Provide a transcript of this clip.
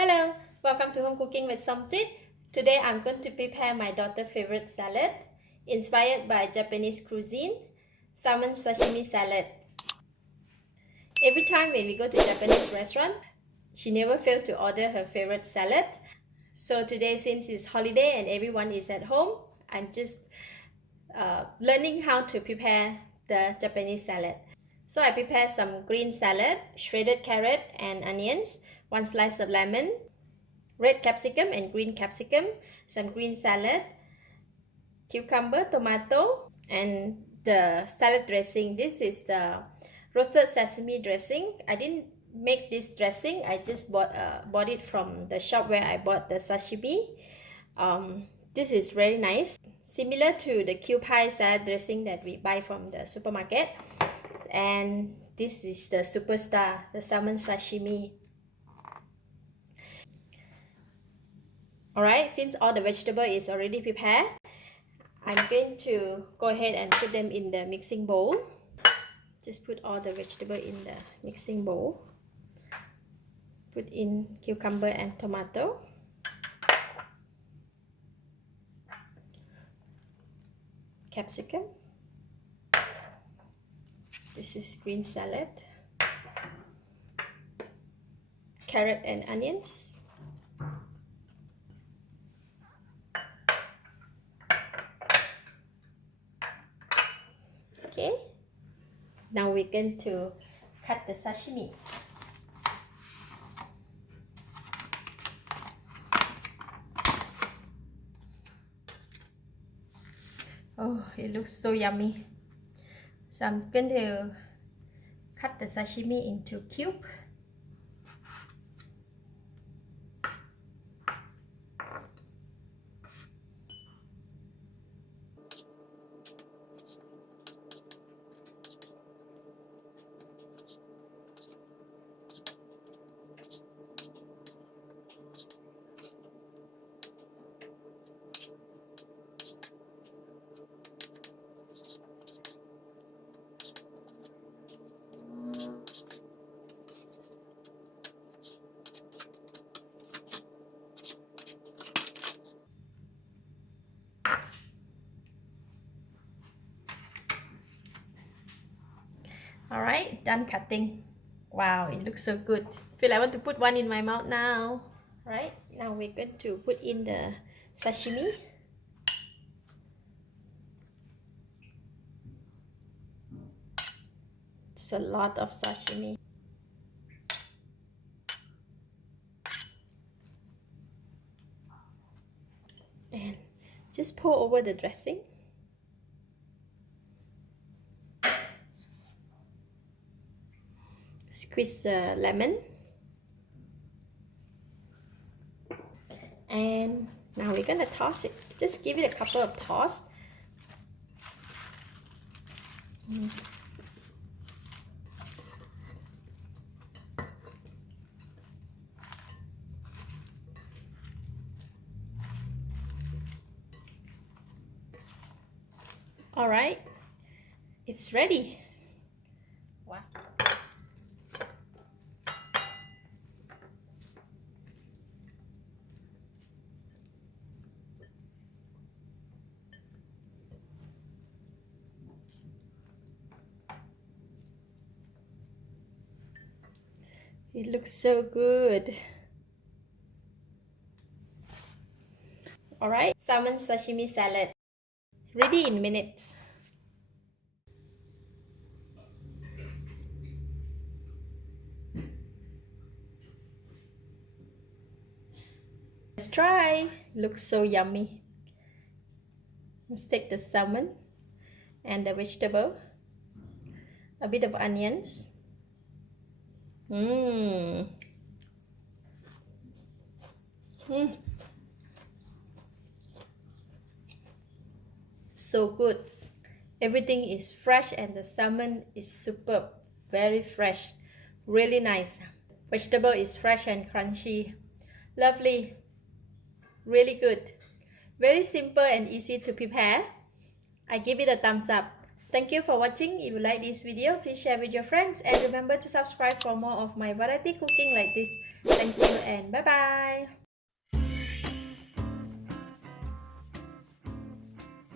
Hello, welcome to Home Cooking with Somjit. Today I'm going to prepare my daughter's favorite salad, inspired by Japanese cuisine, Salmon Sashimi Salad. Every time when we go to Japanese restaurant, she never fails to order her favorite salad. So today, since it's holiday and everyone is at home, I'm just learning how to prepare the Japanese salad. So I prepared some green salad, shredded carrot and onions, 1 slice of lemon, red capsicum and green capsicum, some green salad, cucumber, tomato, and the salad dressing. This is the roasted sesame dressing. I didn't make this dressing. I just bought it from the shop where I bought the sashimi. This is very nice, similar to the Kewpie salad dressing that we buy from the supermarket. And this is the superstar, the salmon sashimi. Alright, since all the vegetable is already prepared, I'm going to go ahead and put them in the mixing bowl. Just put all the vegetable in the mixing bowl. Put in cucumber and tomato. Capsicum. This is green salad. Carrot and onions. Okay, now we're going to cut the sashimi. Oh, it looks so yummy. So I'm going to cut the sashimi into cubes. Alright, done cutting. Wow, it looks so good. Feel I want to put one in my mouth now. Right, now we're going to put in the sashimi. It's a lot of sashimi. And just pour over the dressing. Squeeze the lemon. And now we're gonna toss it. Just give it a couple of toss. All right, it's ready. Wow. It looks so good. Alright, salmon sashimi salad. Ready in minutes. Let's try. Looks so yummy. Let's take the salmon and the vegetable. A bit of onions. So good. Everything is fresh and the salmon is superb. Very fresh. Really nice. Vegetable is fresh and crunchy. Lovely. Really good. Very simple and easy to prepare. I give it a thumbs up. Thank you for watching. If you like this video, please share with your friends and remember to subscribe for more of my variety cooking like this. Thank you and bye bye.